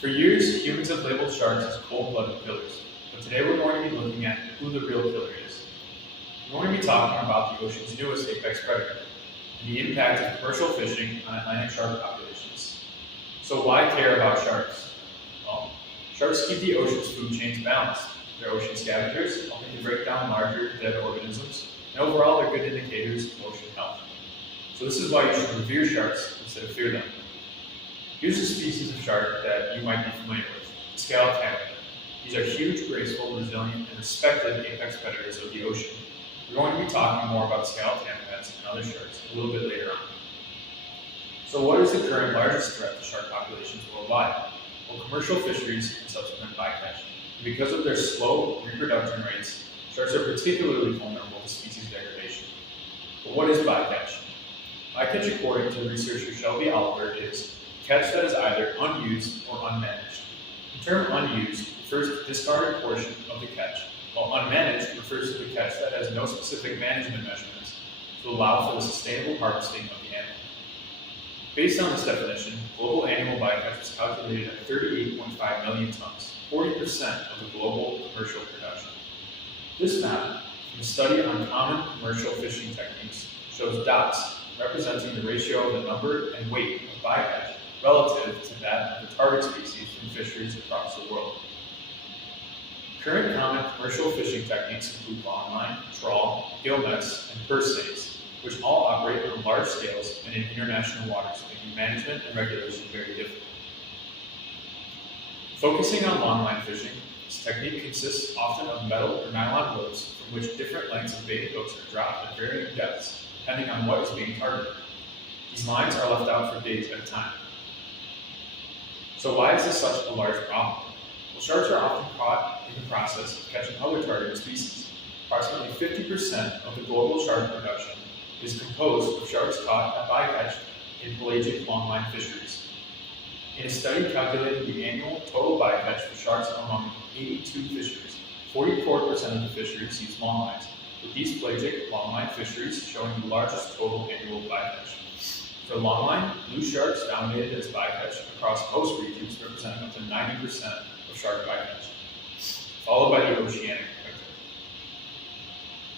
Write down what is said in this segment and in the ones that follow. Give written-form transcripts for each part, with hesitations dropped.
For years, humans have labeled sharks as cold-blooded killers, but today we're going to be looking at who the real killer is. We're going to be talking about the ocean's newest apex predator, and the impact of commercial fishing on Atlantic shark populations. So why care about sharks? Well, sharks keep the ocean's food chains balanced. They're ocean scavengers, helping to break down larger dead organisms, and overall they're good indicators of ocean health. So this is why you should revere sharks instead of fear them. Here's a species of shark that you might be familiar with, the scalloped hammerhead. These are huge, graceful, resilient, and respected apex predators of the ocean. We're going to be talking more about scalloped hammerheads and other sharks a little bit later on. So what is the current largest threat to shark populations worldwide? Well, commercial fisheries and subsequent bycatch. And because of their slow reproduction rates, sharks are particularly vulnerable to species degradation. But what is bycatch? Bycatch, according to researcher Shelby Oliver, is catch that is either unused or unmanaged. The term unused refers to the discarded portion of the catch, while unmanaged refers to the catch that has no specific management measurements to allow for the sustainable harvesting of the animal. Based on this definition, global annual bycatch was calculated at 38.5 million tons, 40% of the global commercial production. This map, from a study on common commercial fishing techniques, shows dots representing the ratio of the number and weight of bycatch relative to that of the target species from fisheries across the world. Current common commercial fishing techniques include longline, trawl, gill nets, and purse seines, which all operate on large scales and in international waters, making management and regulation very difficult. Focusing on longline fishing, this technique consists often of metal or nylon ropes from which different lengths of bait hooks are dropped at varying depths, depending on what is being targeted. These lines are left out for days at a time. So why is this such a large problem? Well, sharks are often caught in the process of catching other targeted species. Approximately 50% of the global shark production is composed of sharks caught at bycatch in pelagic longline fisheries. In a study calculating the annual total bycatch for sharks among 82 fisheries, 44% of the fisheries use longlines, with these pelagic longline fisheries showing the largest total annual bycatch. For longline, blue sharks dominated as bycatch across most regions, representing up to 90% of shark bycatch, followed by the oceanic vector.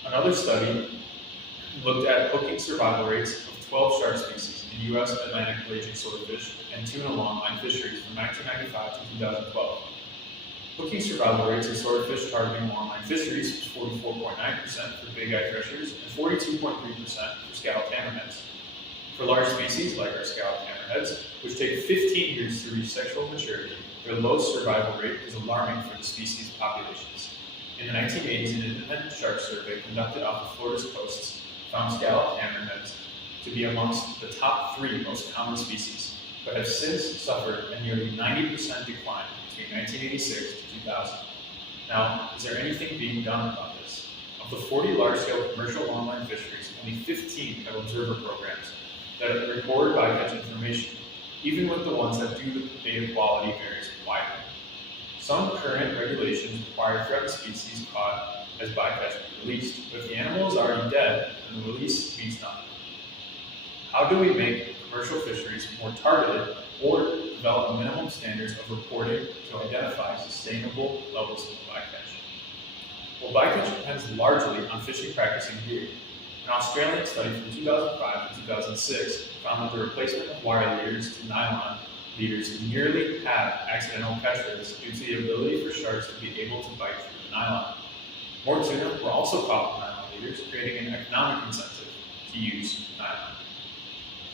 Another study looked at hooking survival rates of 12 shark species in U.S. Atlantic pelagic swordfish and tuna longline fisheries from 1995 to 2012. Hooking survival rates of swordfish targeting longline fisheries was 44.9% for big-eye freshers and 42.3% for scalloped hammerheads. For large species like our scalloped hammerheads, which take 15 years to reach sexual maturity, their low survival rate is alarming for the species populations. In the 1980s, an independent shark survey conducted off of Florida's coasts found scalloped hammerheads to be amongst the top 3 most common species, but have since suffered a nearly 90% decline between 1986 to 2000. Now, is there anything being done about this? Of the 40 large-scale commercial longline fisheries, only 15 have observer programs that record bycatch information. Even with the ones that do, the data quality varies widely. Some current regulations require threatened species caught as bycatch be released, but if the animal is already dead, then the release means nothing. How do we make commercial fisheries more targeted or develop minimum standards of reporting to identify sustainable levels of bycatch? Well, bycatch depends largely on fishing practice and gear. An Australian study from 2005 to 2006 found that the replacement of wire leaders to nylon leaders nearly halved accidental catch rates due to the ability for sharks to be able to bite through the nylon. More tuna were also caught with nylon leaders, creating an economic incentive to use nylon.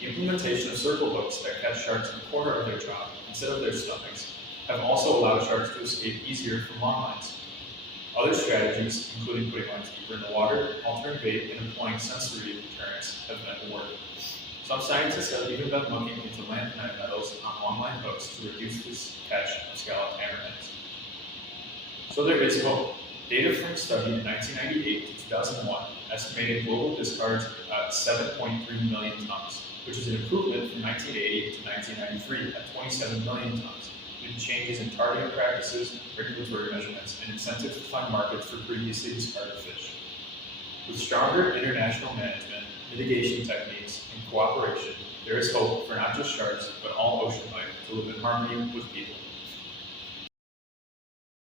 The implementation of circle hooks that catch sharks in the corner of their jaw instead of their stomachs have also allowed sharks to escape easier from longlines. Other strategies, including putting lines deeper in the water, altering bait, and employing sensory deterrents, have been at work. Some scientists have even been looking into land plant metals on longline hooks to reduce this catch of scalloped hammerheads. So there is hope. Data from a study in 1998 to 2001 estimated global discards at 7.3 million tons, which is an improvement from 1980 to 1993 at 27 million tons. Due to changes in targeting practices, regulatory measurements, and incentives to find markets for previously discarded fish. With stronger international management, mitigation techniques, and cooperation, there is hope for not just sharks, but all ocean life to live in harmony with people.